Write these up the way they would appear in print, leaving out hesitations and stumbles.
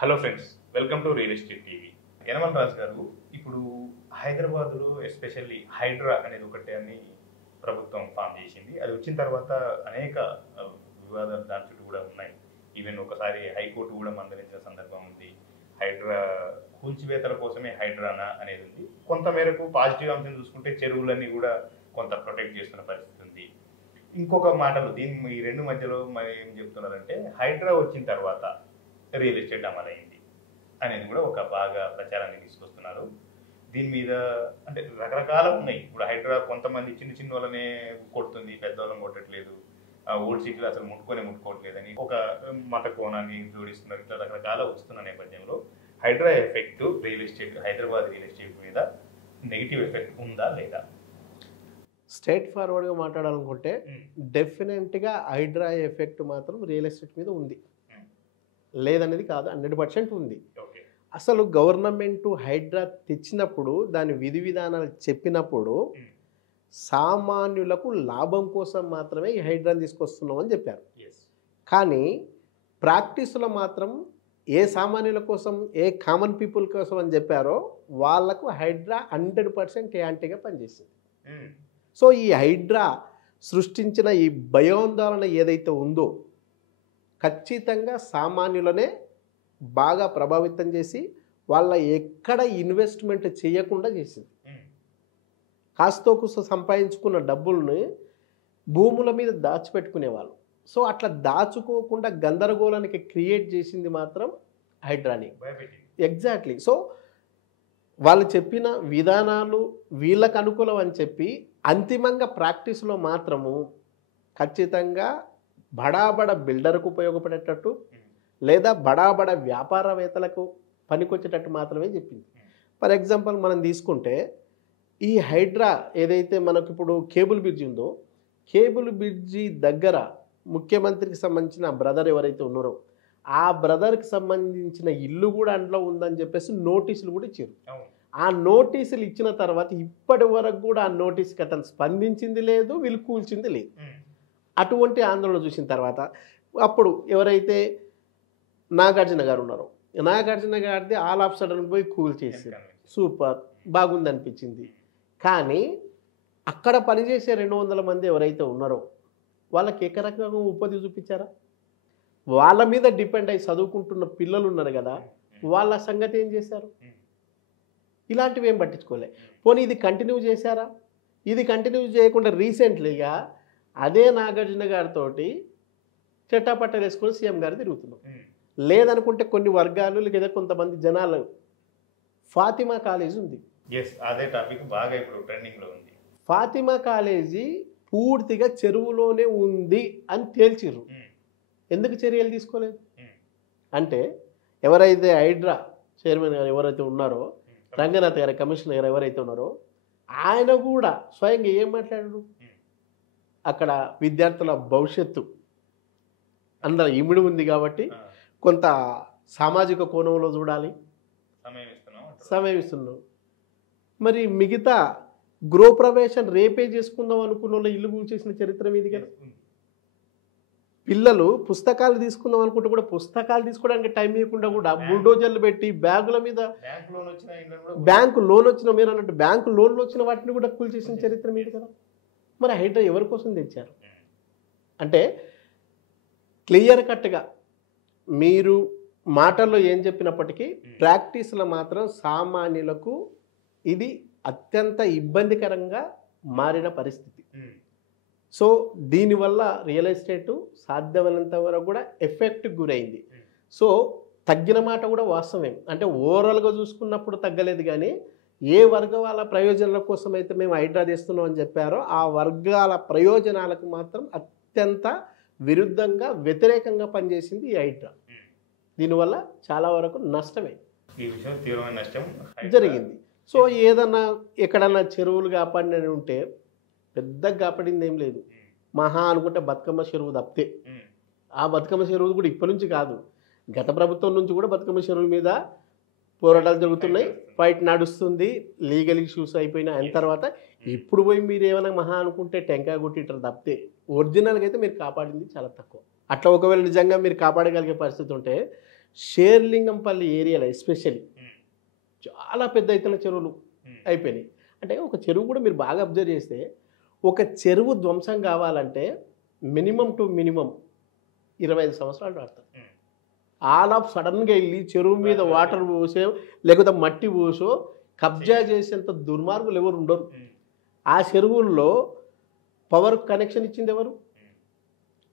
Hello friends, welcome to real estate TV. Yanamala Raju గారు, ఇప్పుడు హైదరాబాద్లో ఎస్పెషల్లీ హైడ్రా అనేది ఒకటి అని ప్రభుత్వం ఫామ్ చేసింది. అది వచ్చిన తర్వాత అనేక వివాదాలు దాని చుట్టూ కూడా ఉన్నాయి. ఈవెన్ ఒకసారి హైకోర్టు కూడా మందలించిన సందర్భం ఉంది. హైడ్రా కూల్చివేతల కోసమే హైడ్రానా అనేది ఉంది. కొంతమేరకు పాజిటివ్ అంశం చూసుకుంటే చెరువులన్నీ కూడా కొంత ప్రొటెక్ట్ చేస్తున్న పరిస్థితి ఉంది. ఇంకొక మాటలు దీని ఈ రెండు మధ్యలో మరి ఏం చెప్తున్నారంటే, హైడ్రా వచ్చిన తర్వాత రియల్ ఎస్టేట్ అమలైంది అనేది కూడా ఒక బాగా ప్రచారాన్ని తీసుకొస్తున్నారు. దీని మీద అంటే రకరకాల ఉన్నాయి. ఇప్పుడు హైడ్రా కొంతమంది చిన్న వాళ్ళనే కొడుతుంది, పెద్దవాళ్ళని కొట్టట్లేదు, ఓల్డ్ సిటీలో అసలు ముట్టుకోవట్లేదని ఒక మత కోణాన్ని జోడిస్తున్నారు. ఇట్లా రకరకాల వస్తున్న నేపథ్యంలో Hydraa effect real estate, Hyderabad real estate మీద నెగిటివ్ ఎఫెక్ట్ ఉందా లేదా? స్ట్రైట్ ఫార్వర్డ్గా మాట్లాడాలనుకుంటే డెఫినెట్గా హైడ్రా ఎఫెక్ట్ మాత్రం రియల్ ఎస్టేట్ మీద ఉంది, లేదనేది కాదు, 100% ఉంది. అసలు గవర్నమెంట్ హైడ్రా తెచ్చినప్పుడు దాని విధి విధానాలు చెప్పినప్పుడు సామాన్యులకు లాభం కోసం మాత్రమే ఈ హైడ్రాని తీసుకొస్తున్నాం అని చెప్పారు. కానీ ప్రాక్టీస్లో మాత్రం ఏ సామాన్యుల కోసం, ఏ కామన్ పీపుల్ కోసం అని చెప్పారో వాళ్లకు హైడ్రా 100% యాంటీగా పనిచేసింది. సో ఈ హైడ్రా సృష్టించిన ఈ భయోందోళన ఏదైతే ఉందో ఖచ్చితంగా సామాన్యులనే బాగా ప్రభావితం చేసి వాళ్ళ ఎక్కడ ఇన్వెస్ట్మెంట్ చేయకుండా చేసింది. కాస్తో కూస్తో సంపాదించుకున్న డబ్బుల్ని భూముల మీద దాచిపెట్టుకునేవాళ్ళు. సో అట్లా దాచుకోకుండా గందరగోళానికి క్రియేట్ చేసింది మాత్రం హైడ్రాని. ఎగ్జాక్ట్లీ. సో వాళ్ళు చెప్పిన విధానాలు వీళ్ళకు అనుకూలం అని చెప్పి అంతిమంగా ప్రాక్టీస్లో మాత్రము ఖచ్చితంగా బడాబడ బిల్డర్కు ఉపయోగపడేటట్టు లేదా బడాబడ వ్యాపారవేత్తలకు పనికొచ్చేటట్టు మాత్రమే చెప్పింది. ఫర్ ఎగ్జాంపుల్ మనం తీసుకుంటే ఈ హైడ్రా ఏదైతే మనకు ఇప్పుడు కేబుల్ బ్రిడ్జి ఉందో, కేబుల్ బ్రిడ్జి దగ్గర ముఖ్యమంత్రికి సంబంధించిన బ్రదర్ ఎవరైతే ఉన్నారో ఆ బ్రదర్కి సంబంధించిన ఇల్లు కూడా అందులో ఉందని చెప్పేసి నోటీసులు కూడా ఇచ్చారు. ఆ నోటీసులు ఇచ్చిన తర్వాత ఇప్పటి వరకు కూడా ఆ నోటీస్కి అతను స్పందించింది లేదు, వీళ్ళు కూల్చింది లేదు. అటువంటి ఆందోళన చూసిన తర్వాత అప్పుడు ఎవరైతే నాగార్జున గారు ఉన్నారో, నాగార్జున గారిది ఆల్ ఆఫ్ సడన్ పోయి కూల్ చేసి సూపర్ బాగుంది అనిపించింది. కానీ అక్కడ పనిచేసే 200 మంది ఎవరైతే ఉన్నారో వాళ్ళకి ఏ రకంగా ఉపాధి చూపించారా? వాళ్ళ మీద డిపెండ్ అయ్యి చదువుకుంటున్న పిల్లలు ఉన్నారు కదా, వాళ్ళ సంగతి ఏం చేశారు? ఇలాంటివి ఏం పట్టించుకోలే. పోనీ ఇది కంటిన్యూ చేశారా? ఇది కంటిన్యూ చేయకుండా రీసెంట్లీగా అదే నాగార్జున గారితో చెట్టాపట్టలు వేసుకొని సీఎం గారు తిరుగుతున్నాం. లేదనుకుంటే కొన్ని వర్గాలు లేదా కొంతమంది జనాలు ఫాతిమా కాలేజీ ఉంది. అదే టాపిక్ బాగా ఇప్పుడు ట్రెండింగ్లో ఉంది. ఫాతిమా కాలేజీ పూర్తిగా చెరువులోనే ఉంది అని తేల్చిర్రు. ఎందుకు చర్యలు తీసుకోలేదు అంటే ఎవరైతే హైడ్రా చైర్మన్ గారు ఎవరైతే ఉన్నారో, రంగనాథ్ గారి కమిషనర్ గారు ఎవరైతే ఉన్నారో ఆయన కూడా స్వయంగా ఏం మాట్లాడారు? అక్కడ విద్యార్థుల భవిష్యత్తు అందరూ ఇమిడి ఉంది కాబట్టి కొంత సామాజిక కోణంలో చూడాలి, సమయం ఇస్తున్నాం. మరి మిగతా గృహప్రవేశం రేపే చేసుకుందాం అనుకున్న వాళ్ళు ఇల్లు కూల్చేసిన చరిత్ర మీది కదా. పిల్లలు పుస్తకాలు తీసుకుందాం అనుకుంటే కూడా పుస్తకాలు తీసుకోవడానికి టైం ఇవ్వకుండా కూడా బుల్డోజర్లు పెట్టి బ్యాగుల మీద బ్యాంకు లోన్ వచ్చిన, మీరు అన్నట్టు బ్యాంకు లోన్లు వచ్చిన వాటిని కూడా కూల్చేసిన చరిత్ర మీది కదా. మరి హైడ్రా ఎవరి కోసం తెచ్చారు అంటే క్లియర్ కట్గా మీరు మాటల్లో ఏం చెప్పినప్పటికీ ప్రాక్టీస్లో మాత్రం సామాన్యులకు ఇది అత్యంత ఇబ్బందికరంగా మారిన పరిస్థితి. సో దీనివల్ల రియల్ ఎస్టేటు సాధ్యమైనంత వరకు కూడా ఎఫెక్ట్ గురైంది. సో తగ్గిన మాట కూడా వాస్తవం. అంటే ఓవరాల్గా చూసుకున్నప్పుడు తగ్గలేదు, కానీ ఏ వర్గాల ప్రయోజనాల కోసం అయితే మేము హైడ్రా తెస్తున్నాం అని చెప్పారో ఆ వర్గాల ప్రయోజనాలకు మాత్రం అత్యంత విరుద్ధంగా వ్యతిరేకంగా పనిచేసింది ఈ హైడ్రా. దీనివల్ల చాలా వరకు నష్టమే, ఈ విషయం తీవ్రమైన నష్టం జరిగింది. సో ఏదన్నా ఎక్కడన్నా చెరువులు కాపాడిన ఉంటే పెద్దగా కాపాడింది ఏం లేదు, మహా అనుకుంటే బతుకమ్మ చెరువు తప్పితే. ఆ బతుకమ్మ చెరువు కూడా ఇప్పటి నుంచి కాదు, గత ప్రభుత్వం నుంచి కూడా బతుకమ్మ చెరువు మీద పోరాటాలు జరుగుతున్నాయి, ఫైట్ నడుస్తుంది, లీగల్ ఇష్యూస్ అయిపోయినాయి. తర్వాత ఇప్పుడు పోయి మీరు ఏమైనా మహా అనుకుంటే టెంకాయ కొట్టింటారు తప్పితే ఒరిజినల్గా అయితే మీరు కాపాడింది చాలా తక్కువ. అట్లా ఒకవేళ నిజంగా మీరు కాపాడగలిగే పరిస్థితి ఉంటే షేర్లింగంపల్లి ఏరియాలో ఎస్పెషల్లీ చాలా పెద్ద ఎత్తున చెరువులు అయిపోయినాయి. అంటే ఒక చెరువు కూడా మీరు బాగా అబ్జర్వ్ చేస్తే ఒక చెరువు ధ్వంసం కావాలంటే మినిమం టు మినిమం 25 సంవత్సరాలు పడుతుంది. ఆల్ ఆఫ్ సడన్గా వెళ్ళి చెరువు మీద వాటర్ పోసో లేకపోతే మట్టి పోసో కబ్జా చేసేంత దుర్మార్గులు ఎవరు ఉండరు. ఆ చెరువుల్లో పవర్ కనెక్షన్ ఇచ్చింది ఎవరు?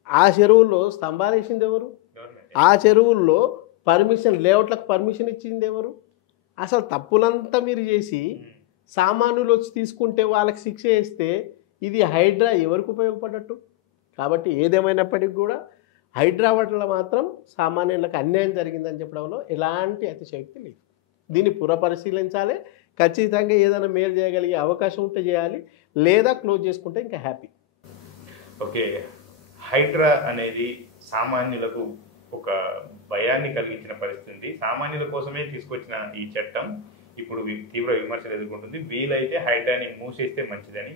ఆ చెరువుల్లో స్తంభాలు వేసింది ఎవరు? ఆ చెరువుల్లో పర్మిషన్ లేఅవుట్లకు పర్మిషన్ ఇచ్చింది ఎవరు? అసలు తప్పులంతా మీరు చేసి సామాన్యులు వచ్చి తీసుకుంటే వాళ్ళకి శిక్ష వేస్తే ఇది హైడ్రా ఎవరికి ఉపయోగపడట్టు? కాబట్టి ఏదేమైనప్పటికీ కూడా హైడ్రా వల్ల మాత్రం సామాన్యులకు అన్యాయం జరిగిందని చెప్పడంలో ఎలాంటి అతిశయోక్తి లేదు. దీన్ని పునఃపరిశీలించాలి. ఖచ్చితంగా ఏదైనా మేలు చేయగలిగే అవకాశం ఉంటే చేయాలి, లేదా క్లోజ్ చేసుకుంటే ఇంకా హ్యాపీ. ఓకే, హైడ్రా అనేది సామాన్యులకు ఒక భయాన్ని కలిగించిన పరిస్థితి. సామాన్యుల కోసమే తీసుకొచ్చిన ఈ చట్టం ఇప్పుడు తీవ్ర విమర్శలు ఎదుర్కొంటుంది. వీలైతే హైడ్రాని మూసేస్తే మంచిదని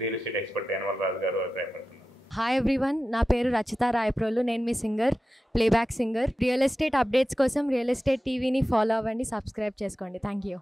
real estate expert Yanamal Raju గారు అభిప్రాయపడుతున్నారు. హాయ్ ఎవ్రీవన్, నా పేరు రచిత రాయప్రోలు. నేను మీ singer, playback singer. Real estate updates కోసం రియల్ ఎస్టేట్ టీవీని ఫాలో అవ్వండి, సబ్స్క్రైబ్ చేసుకోండి. Thank you.